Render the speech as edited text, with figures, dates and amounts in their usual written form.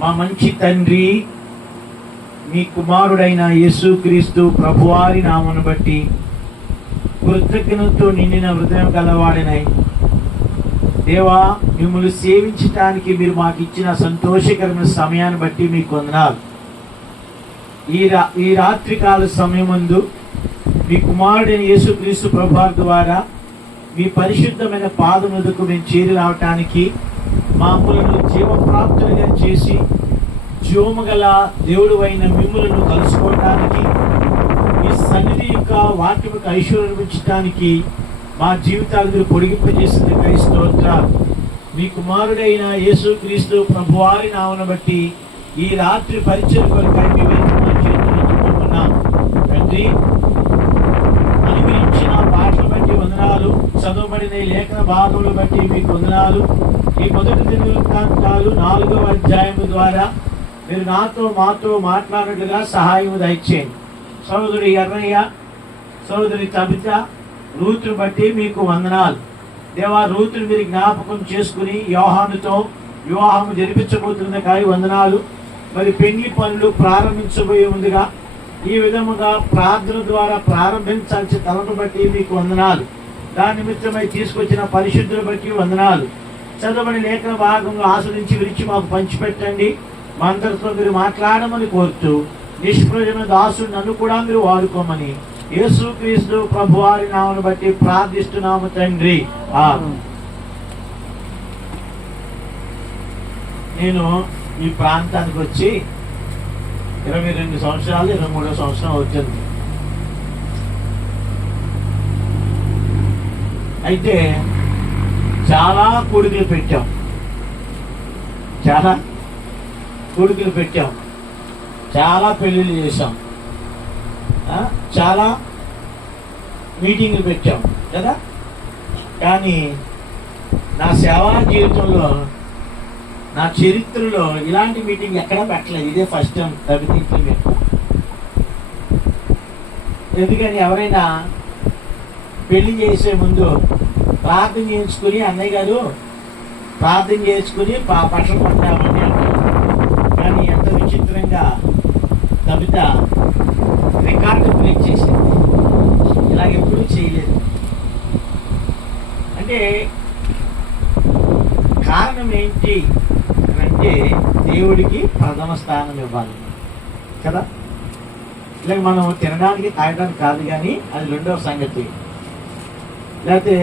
మా మంచి తండ్రి, మీ కుమారుడైన యేసుక్రీస్తు ప్రభువారి నామమును బట్టి కృతజ్ఞతతో నిండిన హృదయం గలవాడినై దేవా, మిమ్మల్ని సేవించటానికి మీరు మాకు ఇచ్చిన సంతోషకరమైన సమయాన్ని బట్టి మీకు వందనాలు. ఈ రాత్రికాల సమయమందు మీ కుమారుడైన యేసుక్రీస్తు ప్రభువారి ద్వారా మీ పరిశుద్ధమైన పాదములకు మేము చేరి రావటానికి, మామూలను జీవప్రాప్తులుగా చేసి జీవముగల దేవుడు అయిన మిమ్ములను కలుసుకోవటానికి, మీ సన్నిధి యొక్క వాక్యముకు ఐశ్వర్యం ఉంచడానికి మా జీవితాలు మీరు పొడిగింపజేసింది స్తోత్రాలు. మీ కుమారుడైన యేసుక్రీస్తు ప్రభువారి నామమును బట్టి ఈ రాత్రి పరిచయం కొరకై మీ చేతులున్నాం తండ్రి. అనుగ్రహించిన పాటలు బట్టి వందనాలు, చదవబడిన లేఖన భాగములు బట్టి మీకు వందనాలు. ఈ మొదటి దినవృత్తాంతాలు 4వ అధ్యాయము ద్వారా మీరు మాతో మాట్లాడినట్లుగా సహాయం దయచేయండి. సహోదరుడు ఎర్రయ్య, సహోదరి తబిత, రూతును బట్టి మీకు వందనాలు. దేవా, రూతును మీరు జ్ఞాపకం చేసుకుని యోహానుతో వివాహం జరిపించబోతున్న కాయ వందనాలు. మరి పెళ్లి పనులు ప్రారంభించబోయే ముందుగా ఈ విధముగా ప్రార్థన ద్వారా ప్రారంభించాల్సిన తలను బట్టి మీకు వందనాలు. దాని నిమిత్తమై తీసుకొచ్చిన పరిశుద్ధుల బట్టి వందనాలు. చదవని లేఖన భాగంలో ఆస్వాదించి విరిచి మాకు పంచిపెట్టండి. మా అందరితో మీరు మాట్లాడమని కోరుతూ నిష్ప్రయోజన దాసుడు నన్ను కూడా మీరు వాడుకోమని యేసుక్రీస్తు ప్రభువారి నామమును బట్టి ప్రార్థిస్తున్నాము తండ్రి. నేను ఈ ప్రాంతానికి వచ్చి 22 సంవత్సరాలు, 23వ సంవత్సరం అవుతుంది. అయితే చాలా కొడుకులు పెట్టాం, చాలా పెళ్ళిళ్ళు చేశాం, చాలా మీటింగ్లు పెట్టాం కదా. కానీ నా సేవా జీవితంలో, నా చరిత్రలో ఇలాంటి మీటింగ్ ఎక్కడా పెట్టలేదు. ఇదే ఫస్ట్ టైం తగ్గుతుంది. ఎందుకని ఎవరైనా పెళ్లి చేసే ముందు ప్రార్థన చేసుకుని, అన్నయ్య గారు ప్రార్థన చేసుకుని పట్టం పట్టామని అంటారు. కానీ ఎంత విచిత్రంగా కవిత రికార్డు బ్రేక్ చేసింది. ఇలాగెప్పుడూ చేయలేదు. అంటే కారణం ఏంటి అంటే దేవుడికి ప్రథమ స్థానం ఇవ్వాలి కదా. ఇలాగ మనం తినడానికి తాగడానికి కాదు, కానీ అది రెండవ సంగతి. లేకపోతే